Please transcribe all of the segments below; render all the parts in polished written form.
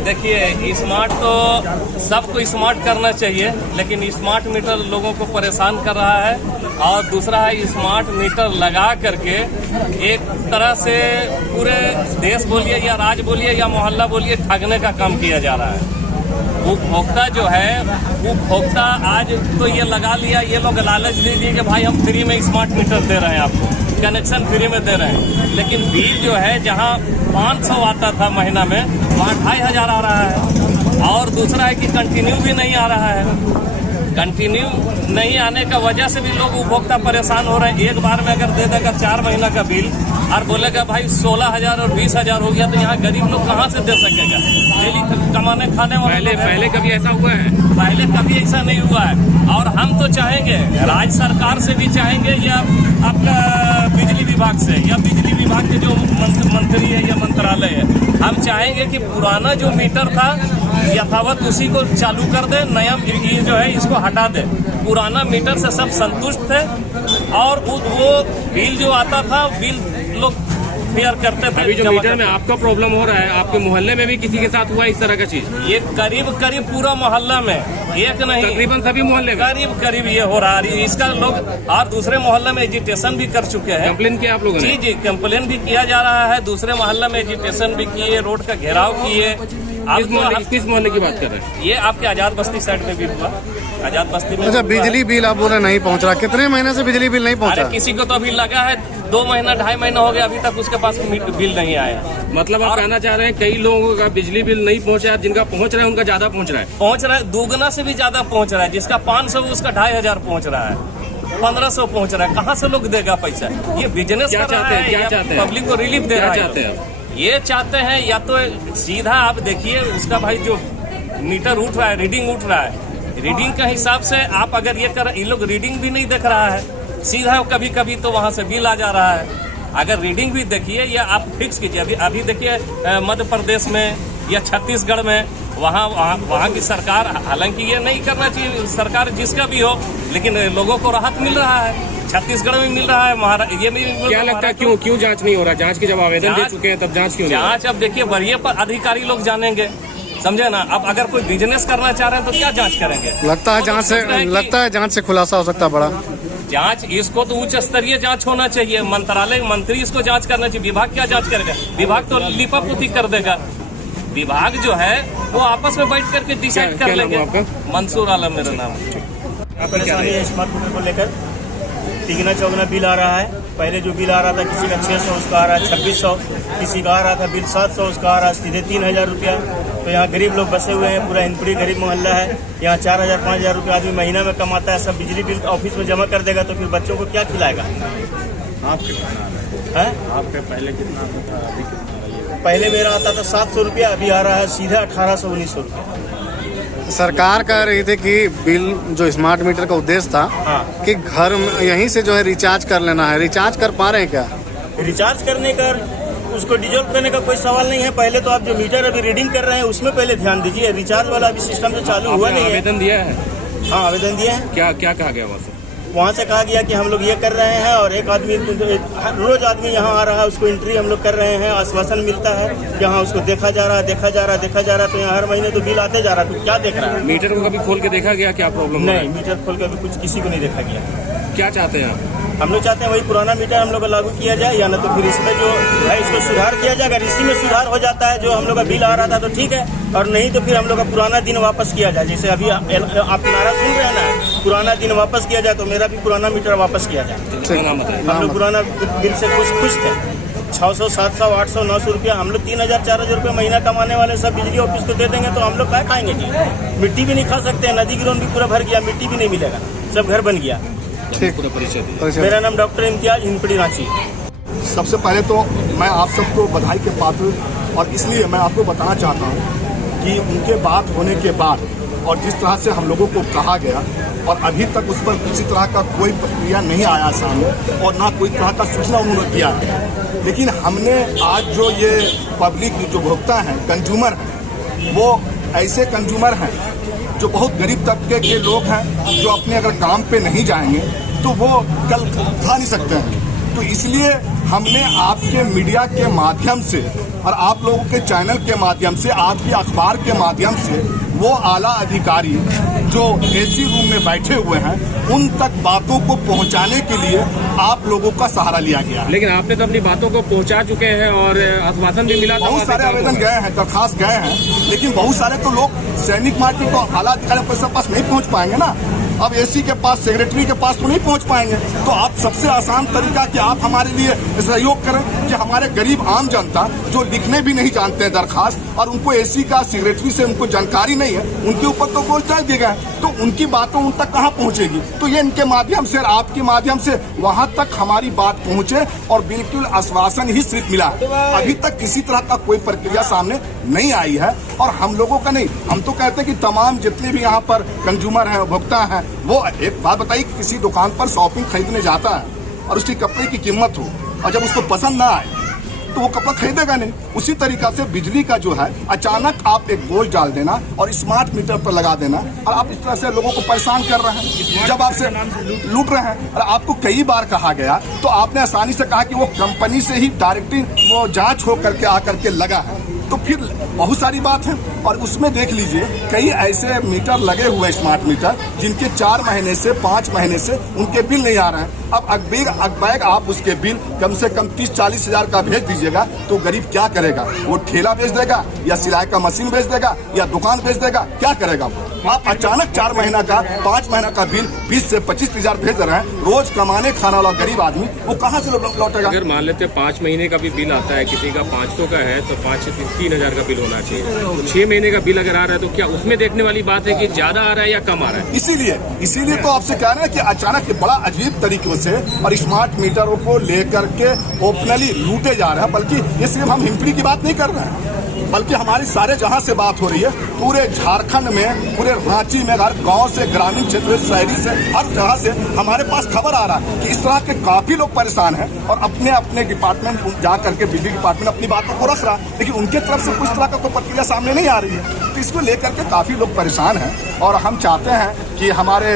देखिए, स्मार्ट तो सबको स्मार्ट करना चाहिए, लेकिन स्मार्ट मीटर लोगों को परेशान कर रहा है। और दूसरा है, स्मार्ट मीटर लगा करके एक तरह से पूरे देश बोलिए या राज्य बोलिए या मोहल्ला बोलिए, ठगने का काम किया जा रहा है। उपभोक्ता जो है, उपभोक्ता आज तो ये लगा लिया, ये लोग लालच दे दिए कि भाई हम फ्री में स्मार्ट मीटर दे रहे हैं, आपको कनेक्शन फ्री में दे रहे हैं। लेकिन बिल जो है, जहां 500 आता था महीना में, वहाँ 2500 आ रहा है। और दूसरा है कि कंटिन्यू भी नहीं आ रहा है। कंटिन्यू नहीं आने का वजह से भी लोग उपभोक्ता परेशान हो रहे हैं। एक बार में अगर दे देगा 4 महीना का बिल और बोलेगा भाई 16,000 और 20,000 हो गया, तो यहाँ गरीब लोग कहाँ से दे सकेगा? डेली कमाने खाने वाले पहले कभी ऐसा हुआ है? पहले कभी ऐसा नहीं हुआ है। और हम तो चाहेंगे, राज्य सरकार से भी चाहेंगे, या आपका बिजली विभाग से, या बिजली विभाग के जो मंत्री है या मंत्रालय है, हम चाहेंगे कि पुराना जो मीटर था यथावत उसी को चालू कर दे, नया ये जो है इसको हटा दे। पुराना मीटर से सब संतुष्ट थे और वो बिल जो आता था, बिल लोग फेयर करते थे। अभी जो मीटर में आपका प्रॉब्लम हो रहा है, आपके मोहल्ले में भी किसी के साथ हुआ इस तरह का चीज? ये करीब पूरा मोहल्ला में, एक नहीं, तकरीबन सभी मोहल्ले में करीब ये हो रहा है। इसका लोग और दूसरे मोहल्ले में एजिटेशन भी कर चुके हैं। कंप्लेन किया आप लोगों ने? जी, कंप्लेन भी किया जा रहा है। दूसरे मोहल्ले में एजिटेशन भी किए, रोड का घेराव किए। किस मोहल्ले की बात कर रहे हैं? ये आपके आजाद बस्ती साइड में भी हुआ। आजाद बस्ती में अच्छा, बिजली बिल आप बोले नहीं पहुंच रहा, कितने महीने से बिजली बिल नहीं पहुंचा? अरे किसी को तो अभी लगा है 2 महीना 2.5 महीना हो गया, अभी तक उसके पास बिल नहीं आया। मतलब आप कहना चाह रहे हैं कई लोगों का बिजली बिल नहीं पहुंचा, जिनका पहुंच रहा है उनका ज्यादा पहुंच रहा है, दोगुना से भी ज्यादा पहुंच रहा है। जिसका 500 उसका 2,500 पहुंच रहा है, 1500 पहुंच रहा है। कहाँ से लोग देगा पैसा? ये बिजनेस क्या चाहते हैं? क्या चाहते हैं? पब्लिक को रिलीफ दे रहा है। चाहते हैं? ये चाहते हैं या तो सीधा आप देखिए उसका भाई जो मीटर उठ रहा है, रीडिंग उठ रहा है, रीडिंग के हिसाब से आप अगर ये लोग रीडिंग भी नहीं देख रहा है, सीधा कभी कभी तो वहां से बिल आ जा रहा है। अगर रीडिंग भी देखिए या आप फिक्स कीजिए। अभी देखिए मध्य प्रदेश में या छत्तीसगढ़ में, वहाँ की सरकार, हालांकि ये नहीं करना चाहिए सरकार जिसका भी हो, लेकिन लोगों को राहत मिल रहा है। छत्तीसगढ़ में मिल रहा है, ये भी क्या लगता है क्यों जांच नहीं हो रहा? जांच के जब आवेदन दे चुके हैं तब जांच क्यों? जांच अब देखिए वरीय पर अधिकारी लोग जानेंगे, समझे ना। अब अगर कोई बिजनेस करना चाह रहे हैं तो क्या जांच करेंगे? लगता है जांच से खुलासा हो सकता है बड़ा। जांच, इसको तो उच्च स्तरीय जांच होना चाहिए। मंत्रालय मंत्री इसको जांच करना चाहिए। विभाग क्या जांच करेगा? विभाग तो लिपापोती कर देगा। विभाग जो है वो आपस में बैठ करके डिसाइड कर लेंगे। मंसूर आलम मेरा नाम। परेशानी है स्मार्ट मीटर को लेकर। तिगना चौगना बिल आ रहा है। पहले जो बिल आ रहा था किसी का 600, उसका आ रहा है 2600, किसी का आ रहा था बिल 700, उसका आ रहा है सीधे 3,000 रुपया। तो यहाँ गरीब लोग बसे हुए हैं, पूरा हिंदपुरी गरीब मोहल्ला है। यहाँ 4,000 5,000 रुपया आदमी महीना में कमाता है। सब बिजली बिल ऑफिस में जमा कर देगा, तो फिर बच्चों को क्या खिलाएगा? आपके पहले कितना था, अभी कितना? पहले मेरा आता था 700 रुपया, अभी आ रहा है सीधे 1800-1900 रुपया। सरकार कह रही थी कि बिल जो स्मार्ट मीटर का उद्देश्य था, कि घर में यहीं से जो है रिचार्ज कर लेना है। रिचार्ज कर पा रहे हैं क्या? रिचार्ज करने का, उसको डिजोल्व करने का कोई सवाल नहीं है। पहले तो आप जो मीटर अभी रीडिंग कर रहे हैं उसमें पहले ध्यान दीजिए। रिचार्ज वाला अभी सिस्टम तो चालू हुआ नहीं है। आवेदन दिया है? हाँ, आवेदन दिया है। क्या कहा गया वहाँ से कहा गया कि हम लोग ये कर रहे हैं, और एक आदमी रोज आदमी यहाँ आ रहा है, उसको एंट्री हम लोग कर रहे हैं। आश्वासन मिलता है कि हाँ उसको देखा जा रहा है। तो यहाँ हर महीने तो बिल आते जा रहा है, तो क्या देख रहा है? मीटर को कभी खोल के देखा गया? क्या प्रॉब्लम? नहीं, मीटर खोल के कुछ किसी को नहीं देखा गया। क्या चाहते हैं आप? हम लोग चाहते हैं वही पुराना मीटर हम लोग को लागू किया जाए, या ना तो फिर इसमें जो है इसको सुधार किया जाएगा। इसी में सुधार हो जाता है, जो हम लोग का बिल आ रहा था तो ठीक है, और नहीं तो फिर हम लोग का पुराना दिन वापस किया जाए। जैसे अभी आप नारा सुन रहे हैं ना, पुराना दिन वापस किया जाए, तो मेरा भी पुराना मीटर वापस किया जाए। हम लोग पुराना बिल से खुश थे। 600, 700, 800, 900 रुपया, हम लोग 3,000 4,000 रुपया महीना कमाने वाले सब बिजली ऑफिस को दे देंगे, तो हम लोग क्या खाएंगे जी? मिट्टी भी नहीं खा सकते हैं। नदी गिरोन भी पूरा भर गया, मिट्टी भी नहीं मिलेगा, सब घर बन गया। मेरा नाम डॉक्टर इम्तियाज, हिंदपीढ़ी रांची। सबसे पहले तो मैं आप सबको बधाई के पात्र, और इसलिए मैं आपको बताना चाहता हूँ कि उनके बात होने के बाद और जिस तरह से हम लोगों को कहा गया, और अभी तक उस पर किसी तरह का कोई प्रक्रिया नहीं आया सामने, और ना कोई तरह का सूचना उन्होंने दिया है। लेकिन हमने आज जो ये पब्लिक जो भोक्ता हैं, कंज्यूमर हैं, वो ऐसे कंज्यूमर हैं जो बहुत गरीब तबके के लोग हैं, जो अपने अगर काम पे नहीं जाएंगे तो वो कल खा नहीं सकते हैं, तो इसलिए हमने आपके मीडिया के माध्यम से और आप लोगों के चैनल के माध्यम से, आपके अखबार के माध्यम से वो आला अधिकारी जो एसी रूम में बैठे हुए हैं उन तक बातों को पहुंचाने के लिए आप लोगों का सहारा लिया गया है। लेकिन आपने तो अपनी बातों को पहुंचा चुके हैं और आश्वासन भी मिला। बहुत सारे आवेदन गए हैं, दरखास्त गए हैं, लेकिन बहुत सारे तो लोग सैनिक मार्टी को आला अधिकारी के पास नहीं पहुंच पाएंगे ना। अब एसी के पास, सेक्रेटरी के पास तो नहीं पहुंच पाएंगे। तो आप सबसे आसान तरीका कि आप हमारे लिए सहयोग करें कि हमारे गरीब आम जनता जो लिखने भी नहीं जानते हैं दरखास्त और उनको एसी का, सेक्रेटरी से उनको जानकारी नहीं है, उनके ऊपर तो बोझ डाल दिया गया है, तो उनकी बातों उन तक कहाँ पहुंचेगी। तो ये इनके माध्यम से, आपके माध्यम से वहां तक हमारी बात पहुंचे और बिल्कुल आश्वासन ही सिर्फ मिला। अभी तक किसी तरह का कोई प्रक्रिया सामने नहीं आई है और हम लोगों का नहीं। हम तो कहते हैं कि तमाम जितने भी यहाँ पर कंज्यूमर हैं, उपभोक्ता हैं, वो एक बात बताइए, किसी दुकान पर शॉपिंग खरीदने जाता है और उसकी कपड़े की कीमत हो और जब उसको पसंद ना आए तो वो कपड़ा खरीदेगा नहीं। उसी तरीका से बिजली का जो है अचानक आप एक बोझ डाल देना और स्मार्ट मीटर पर लगा देना और आप इस तरह से लोगों को परेशान कर रहे हैं, जब आपसे लूट रहे हैं। और आपको कई बार कहा गया तो आपने आसानी से कहा कि वो कंपनी से ही डायरेक्टली वो जांच हो करके आकर के लगा है, तो फिर बहुत सारी बात है। और उसमें देख लीजिए कई ऐसे मीटर लगे हुए हैं, स्मार्ट मीटर, जिनके 4 महीने से 5 महीने से उनके बिल नहीं आ रहे हैं। अब अकबैग आप उसके बिल कम से कम 30-40 हजार का भेज दीजिएगा तो गरीब क्या करेगा? वो ठेला बेच देगा या सिलाई का मशीन बेच देगा या दुकान बेच देगा, क्या करेगा वो? आप अचानक 4 महीना का, 5 महीना का बिल 20 से 25 हजार भेज रहे हैं। रोज कमाने खाने वाला गरीब आदमी वो कहाँ से लौटेगा? अगर मान लेते 5 महीने का भी बिल आता है, किसी का 500 का है तो 5 से 3 हजार का बिल होना चाहिए। तो 6 महीने का बिल अगर आ रहा है तो क्या उसमें देखने वाली बात है कि ज्यादा आ रहा है या कम आ रहा है? इसीलिए तो आपसे कह रहे हैं कि अचानक बड़ा अजीब तरीके से और स्मार्ट मीटरों को लेकर के ओपनली लूटे जा रहे हैं। बल्कि ये सिर्फ हम हिम्परी की बात नहीं कर रहे हैं, बल्कि हमारी सारे जहां से बात हो रही है, पूरे झारखंड में, पूरे रांची में, हर गांव से, ग्रामीण क्षेत्र से, शहरी से, हर जगह से हमारे पास खबर आ रहा है कि इस तरह के काफी लोग परेशान हैं और अपने अपने डिपार्टमेंट जा करके बिजली डिपार्टमेंट अपनी बातों को रख रहा है, लेकिन उनके तरफ से कुछ तरह का कोई प्रक्रिया सामने नहीं आ रही है। तो इसको लेकर के काफी लोग परेशान हैं और हम चाहते हैं कि हमारे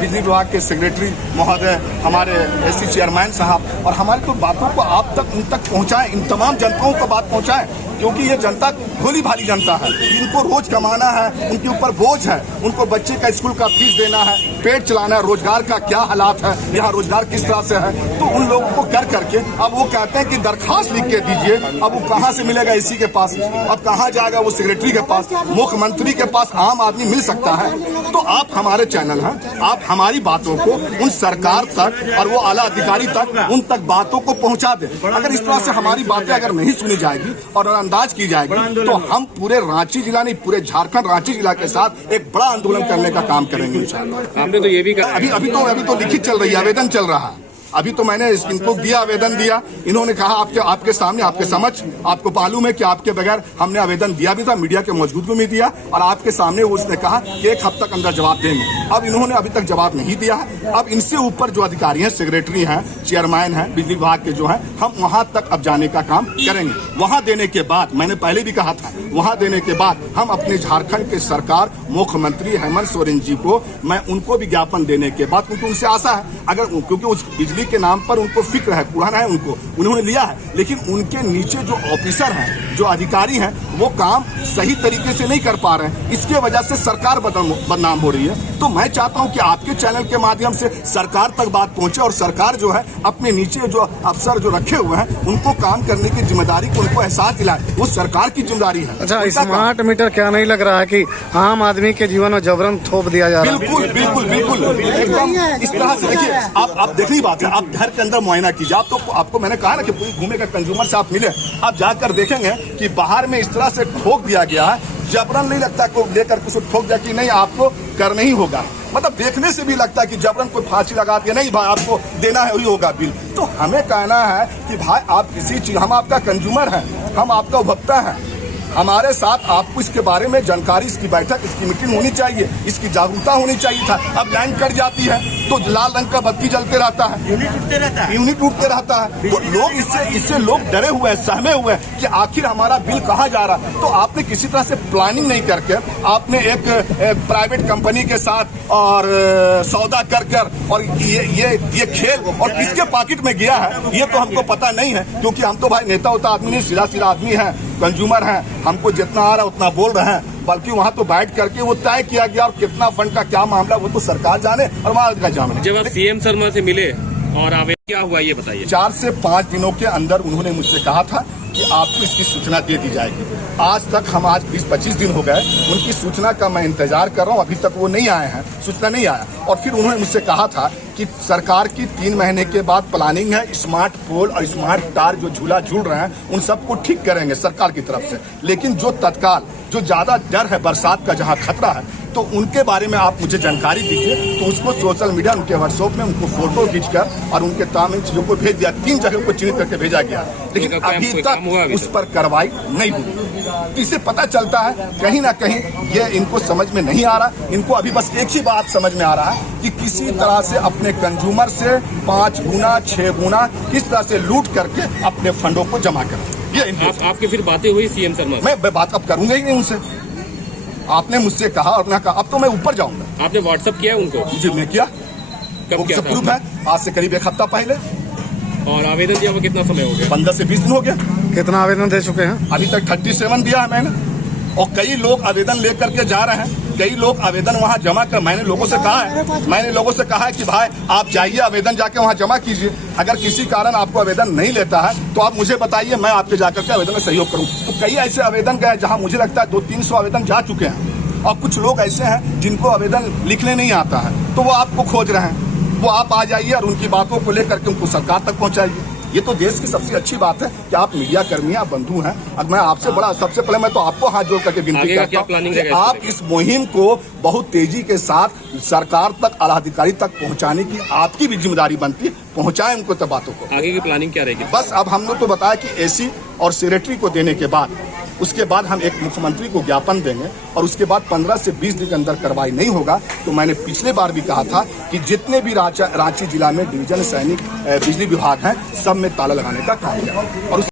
बिजली विभाग के सेक्रेटरी महोदय, हमारे एसी चेयरमैन साहब और हमारी तो बातों को आप तक, उन तक पहुंचाएं, इन तमाम जनताओं को बात पहुंचाएं, क्योंकि ये जनता भोली भाली जनता है, इनको रोज कमाना है, उनके ऊपर बोझ है, उनको बच्चे का स्कूल का फीस देना है, पेट चलाना है, रोजगार का क्या हालात है, यहाँ रोजगार किस तरह से है। तो उन लोगों को कर करके अब वो कहते हैं कि दरखास्त लिख के दीजिए, अब वो कहाँ से मिलेगा इसी के पास, अब कहाँ जाएगा वो सेक्रेटरी के पास, मुख्यमंत्री के पास आम आदमी मिल सकता है। तो आप हमारे चैनल हैं, आप हमारी बातों को उन सरकार तक और वो आला अधिकारी तक, उन तक बातों को पहुंचा दें। अगर इस तरह से हमारी बातें अगर नहीं सुनी जाएगी और अंदाज की जाएगी तो हम पूरे रांची जिला नहीं, पूरे झारखंड रांची जिला के साथ एक बड़ा आंदोलन करने का काम करेंगे इंशाल्लाह। आपने तो ये भी कहा, अभी तो लिखित चल रही है, आवेदन चल रहा है। अभी तो मैंने इनको दिया, आवेदन दिया, इन्होंने कहा आपके सामने, आपके समझ, आपको मालूम है कि आपके बगैर हमने आवेदन दिया भी था, मीडिया के मौजूदगी में दिया और आपके सामने उसने कहा कि 1 हफ्ते अंदर जवाब देंगे। अब इन्होंने अभी तक जवाब नहीं दिया है। अब इनसे ऊपर जो अधिकारी हैं, सेक्रेटरी हैं, चेयरमैन हैं, बिजली विभाग के जो हैं, हम वहां तक अब जाने का काम करेंगे। वहां देने के बाद, मैंने पहले भी कहा था, वहां देने के बाद हम अपने झारखंड के सरकार, मुख्यमंत्री हेमंत सोरेन जी को, मैं उनको भी ज्ञापन देने के बाद, क्योंकि उनसे आशा है, अगर क्योंकि उस बिजली के नाम पर उनको फिक्र है, पुराना है, उन्होंने लिया है, लेकिन उनके नीचे जो ऑफिसर हैं, जो अधिकारी हैं, वो काम सही तरीके से नहीं कर पा रहे हैं। इसके वजह से सरकार बदनाम हो रही है। तो मैं चाहता हूं कि आपके चैनल के माध्यम से सरकार तक बात पहुंचे और सरकार जो है अपने नीचे जो अफसर जो रखे हुए हैं उनको काम करने की जिम्मेदारी को उनको एहसास दिलाए, वो सरकार की जिम्मेदारी है। अच्छा, स्मार्ट मीटर क्या नहीं लग रहा है कि आम आदमी के जीवन में जबरन थोप दिया जा रहा है? बिल्कुल एकदम इस तरह से। देखिए, आप देखनी बात है, आप घर के अंदर मुआयना कीजिए। आपको मैंने कहा ना कि पूरी घूमे का कंज्यूमर से आप मिले, आप जाकर देखेंगे कि बाहर में इस तरह से ठोक दिया गया है, जबरन नहीं लगता को लेकर कुछ ठोक दिया कि नहीं आपको करना ही होगा। मतलब देखने से भी लगता है कि जबरन कोई फांसी लगा दिया, नहीं भाई आपको देना है, वही होगा बिल। तो हमें कहना है कि भाई आप किसी चीज, हम आपका कंज्यूमर हैं, हम आपका उपभोक्ता हैं, हमारे साथ आपको इसके बारे में जानकारी, इसकी बैठक, इसकी मीटिंग होनी चाहिए, इसकी जागरूकता होनी चाहिए था। अब लाइन कट जाती है तो लाल रंग का बत्ती जलते रहता है, यूनिट टूटते रहता है। तो लोग इससे लोग डरे हुए हैं, सहमे हुए हैं कि आखिर हमारा बिल कहाँ जा रहा है। तो आपने किसी तरह से प्लानिंग नहीं करके आपने एक प्राइवेट कंपनी के साथ और सौदा कर और ये खेल और किसके पॉकेट में गया है ये तो हमको पता नहीं है, क्योंकि हम तो भाई नेता होता आदमी नहीं, सीधा आदमी है, कंज्यूमर हैं, हमको जितना आ रहा है उतना बोल रहे हैं। बल्कि वहाँ तो बैठ करके वो तय किया गया और कितना फंड का क्या मामला वो तो सरकार जाने और वहाँ का जाने। जब आप सीएम शर्मा से मिले और आवेदन क्या हुआ ये बताइए। 4 से 5 दिनों के अंदर उन्होंने मुझसे कहा था कि आपको इसकी सूचना दे दी जाएगी। आज तक हम 20-25 दिन हो गए उनकी सूचना का मैं इंतजार कर रहा हूँ, अभी तक वो नहीं आए हैं, सूचना नहीं आया। और फिर उन्होंने मुझसे कहा था कि सरकार की 3 महीने के बाद प्लानिंग है, स्मार्ट पोल और स्मार्ट तार जो झूला झूल रहे हैं उन सबको ठीक करेंगे सरकार की तरफ से। लेकिन जो तत्काल जो ज्यादा डर है, बरसात का जहाँ खतरा है, तो उनके बारे में आप मुझे जानकारी दीजिए। तो उसको सोशल मीडिया उनके व्हाट्सएप में उनको फोटो खींचकर और उनके तमाम चीजों को भेज दिया। 3 जगह को चिन्हित करके भेजा गया, लेकिन अभी तक उस पर कार्रवाई नहीं हुई। इससे पता चलता है कहीं ना कहीं ये इनको समझ में नहीं आ रहा। इनको अभी बस एक ही बात समझ में आ रहा है कि किसी तरह से अपने कंज्यूमर से 5 गुना 6 गुना किस तरह से लूट करके अपने फंडों को जमा करें। ये आपकी फिर बातें हुई सीएम शर्मा? मैं बात अब करूंगा ही नहीं उनसे। आपने मुझसे कहा और मैं कहा अब तो मैं ऊपर जाऊंगा। आपने व्हाट्सएप किया उनको? जी मैं किया, कब किया था? प्रूफ है, आज से करीब 1 हफ्ता पहले। और आवेदन दिया हुआ कितना समय हो गया? 15 से 20 दिन हो गया। कितना आवेदन दे चुके हैं? अभी तक 37 दिया है मैंने, और कई लोग आवेदन लेकर के जा रहे हैं। कई लोग आवेदन वहां जमा कर, मैंने लोगों से कहा है कि भाई आप जाइए आवेदन जाके वहां जमा कीजिए। अगर किसी कारण आपको आवेदन नहीं लेता है तो आप मुझे बताइए, मैं आपके जाकर के आवेदन में सहयोग करूं। तो कई ऐसे आवेदन गए जहां मुझे लगता है 200-300 आवेदन जा चुके हैं, और कुछ लोग ऐसे हैं जिनको आवेदन लिखने नहीं आता है, तो वो आपको खोज रहे हैं। वो आप आ जाइए और उनकी बातों को लेकर के उनको सरकार तक पहुंचाइए। ये तो देश की सबसे अच्छी बात है कि आप मीडिया कर्मी, आप बंधु हैं। अब मैं आपसे बड़ा, सबसे पहले मैं तो आपको हाथ जोड़ करके विनती करता हूं कि आप इस मुहिम को बहुत तेजी के साथ सरकार तक, आलाधिकारी तक पहुंचाने की आपकी भी जिम्मेदारी बनती है। पहुंचाएं उनको तब बातों को। आगे की प्लानिंग क्या रहेगी? बस अब हमने तो बताया कि एसी और सेक्रेटरी को देने के बाद उसके बाद हम एक मुख्यमंत्री को ज्ञापन देंगे, और उसके बाद 15 से 20 दिन के अंदर कार्रवाई नहीं होगा तो मैंने पिछले बार भी कहा था कि जितने भी रांची जिला में डिवीजन सैनिक बिजली विभाग हैं सब में ताला लगाने का काम किया। और